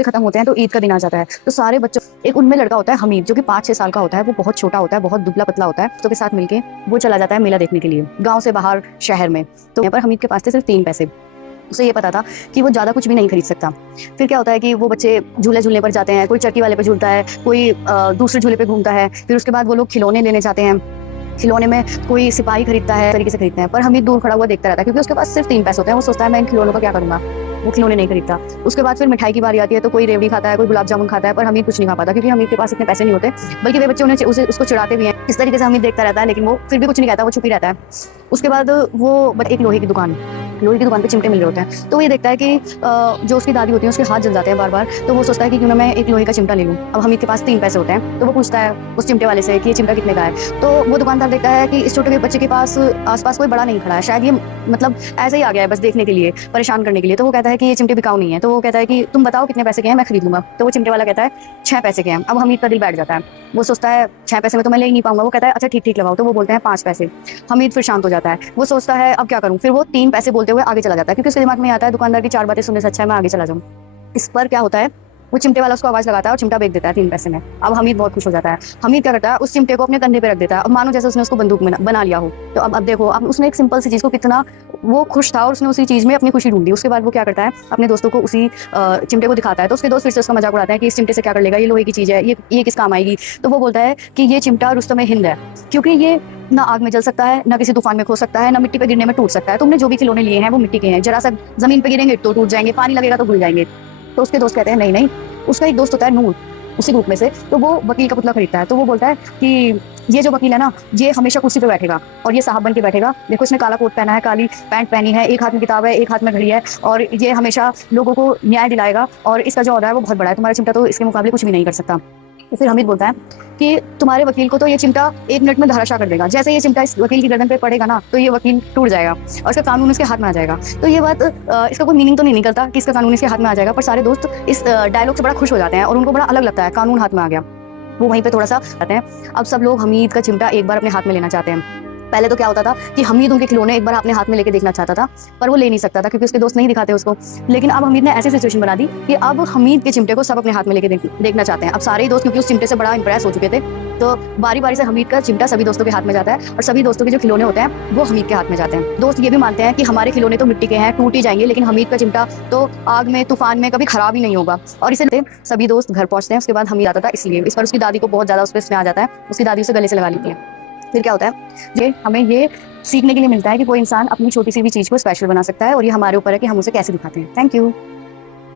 रोजे खत्म होते हैं तो ईद का दिन आ जाता है, तो सारे बच्चों, एक उनमें लड़का होता है हमीद, जो कि 5-6 साल का होता है। वो बहुत छोटा होता है, बहुत दुबला पतला होता है। तो के साथ मिलके वो चला जाता है मेला देखने के लिए, गाँव से बाहर शहर में। तो यहाँ पर हमीद के पास थे सिर्फ 3 पैसे। उसे ये पता था कि वो ज़्यादा कुछ भी नहीं खरीद सकता। फिर क्या होता है कि वो बच्चे झूले झूलने पर जाते हैं, कोई चक्की वाले पे झूलता है, कोई दूसरे झूले पे घूमता है। फिर उसके बाद वो लोग खिलौने लेने जाते हैं, खिलौने में कोई सिपाही खरीदता है, तरीके से खरीदते हैं। पर हमीद दूर खड़ा हुआ देखता रहता है, क्योंकि उसके पास सिर्फ 3 पैसे होते हैं। वो सोचता है मैं इन खिलौनों का क्या करूंगा, वो खिलौने नहीं खरीदता। उसके बाद फिर मिठाई की बारी आती है, तो कोई रेवड़ी खाता है, कोई गुलाब जामुन खाता है, पर हमीद कुछ नहीं खा पाता, क्योंकि हमीद के पास इतने पैसे नहीं होते। बल्कि वे बच्चे उन्हें उसको चिढ़ाते भी हैं। इस तरीके से हमीद देखता रहता है, लेकिन वो फिर भी कुछ नहीं कहता, वो चुप ही रहता है। उसके बाद वो एक लोहे की दुकान पे चिमटे मिल रहे होते हैं। तो वो ये देखता है कि जो उसकी दादी होती है उसके हाथ जल जाते हैं बार बार। तो वो सोचता है कि क्यों ना मैं एक लोहे का चिमटा ले लूँ। अब हमीद के पास 3 पैसे होते हैं, तो वो पूछता है उस चिमटे वाले से कि ये चिमटा कितने का है। तो वो दुकानदार देखता है कि इस छोटे बच्चे के पास आसपास कोई बड़ा नहीं खड़ा है, शायद ये मतलब ऐसे ही आ गया है बस देखने के लिए, परेशान करने के लिए। तो वो कहता है कि ये चिमटे बिकाऊ नहीं है। तो वो कहता है कि तुम बताओ कितने पैसे के हैं, मैं खरीद लूंगा। तो वो चिमटे वाला कहता है 6 पैसे के हैं। अब हमीद का दिल बैठ जाता है, वो सोचता है 6 पैसे में तो मैं ले ही नहीं पाऊंगा। वो कहता है अच्छा ठीक ठीक लगाओ। तो वो बोलते हैं 5 पैसे। हमीद फिर शांत हो जाता है, वो सोचता है अब क्या करूं। फिर वो 3 पैसे बोलते हुए आगे चला जाता है, क्योंकि उसके दिमाग में आता है दुकानदार की 4 बातें सुनने से अच्छा है मैं आगे चला जाऊं। इस पर क्या होता है, वो चिमटे वाला उसको आवाज लगाता है और चिमटा बेच देता है 3 पैसे में। अब हमीद बहुत खुश हो जाता है। हमीद क्या करता है, उस चिमटे को अपने कंधे पे रख देता है, अब मानो जैसे उसने उसको बंदूक में बना लिया हो। तो अब देखो, अब उसने एक सिंपल सी चीज को कितना वो खुश था, और उसने उसी चीज में अपनी खुशी ढूंढी। उसके बाद वो क्या करता है, अपने दोस्तों को उसी चिमटे को दिखाता है। तो उसके दोस्त फिर से उसका मजाक उड़ाते हैं कि इस चिमटे से क्या कर लेगा, ये लोहे की चीज है, ये किस काम आएगी। तो वो बोलता है कि ये चिमटा रुस्तम हिंद है, क्योंकि ये ना आग में जल सकता है, ना किसी तूफान में खो सकता है, ना मिट्टी पे गिरने में टूट सकता है। तुमने जो भी खिलौने लिए हैं वो मिट्टी के हैं, जरा सा जमीन पे गिरेंगे तो टूट जाएंगे, पानी लगेगा तो घुल जाएंगे। तो उसके दोस्त कहते हैं नहीं नहीं। उसका एक दोस्त होता है नूर, उसी ग्रुप में से, तो वो वकील का पुतला खरीदता है। तो वो बोलता है कि ये जो वकील है ना, ये हमेशा कुर्सी पे बैठेगा और ये साहब बन के बैठेगा। देखो इसने काला कोट पहना है, काली पैंट पहनी है, एक हाथ में किताब है, एक हाथ में घड़ी है, और ये हमेशा लोगों को न्याय दिलाएगा, और इसका जो ऑर्डर है वो बहुत बड़ा है। तुम्हारा चिमटा तो इसके मुकाबले कुछ भी नहीं कर सकता। तो फिर हमीद बोलता है कि तुम्हारे वकील को तो ये चिमटा 1 मिनट में धराशायी कर देगा। जैसे ये चिमटा इस वकील की गर्दन पे पड़ेगा ना, तो ये वकील टूट जाएगा और इसका कानून इसके हाथ में आ जाएगा। तो ये बात इसका कोई मीनिंग तो नहीं निकलता कि इसका कानून इसके हाथ में आ जाएगा, पर सारे दोस्त इस डायलॉग से बड़ा खुश हो जाते हैं और उनको बड़ा अलग लगता है, कानून हाथ में आ गया। वो वहीं पे थोड़ा सा आते हैं। अब सब लोग हमीद का चिमटा एक बार अपने हाथ में लेना चाहते हैं। पहले तो क्या होता था कि हमीद उनके खिलौने एक बार अपने हाथ में लेके देखना चाहता था, पर वो ले नहीं सकता था क्योंकि उसके दोस्त नहीं दिखाते उसको। लेकिन अब हमीद ने ऐसी सिचुएशन बना दी कि अब हमीद के चिमटे को सब अपने हाथ में लेके देखना चाहते हैं। अब सारे ही दोस्त क्योंकि उस चिमटे से बड़ा इंप्रेस हो चुके थे, तो बारी बारी से हमीद का चिमटा सभी दोस्तों के हाथ में जाता है और सभी दोस्तों के जो खिलौने होते हैं वो हमीद के हाथ में जाते हैं। दोस्त ये भी मानते हैं कि हमारे खिलौने तो मिट्टी के हैं, टूट ही जाएंगे, लेकिन हमीद का चिमटा तो आग में तूफान में कभी खराब ही नहीं होगा। और इसे सभी दोस्त घर पहुंचते हैं। उसके बाद हमीद आता था, इसलिए इस पर उसकी दादी को बहुत ज्यादा उस पर स्नेह आ जाता है। उसकी दादी उसे गले से लगा लेती है। फिर क्या होता है, ये हमें ये सीखने के लिए मिलता है कि कोई इंसान अपनी छोटी सी भी चीज को स्पेशल बना सकता है, और ये हमारे ऊपर है कि हम उसे कैसे दिखाते हैं। Thank you.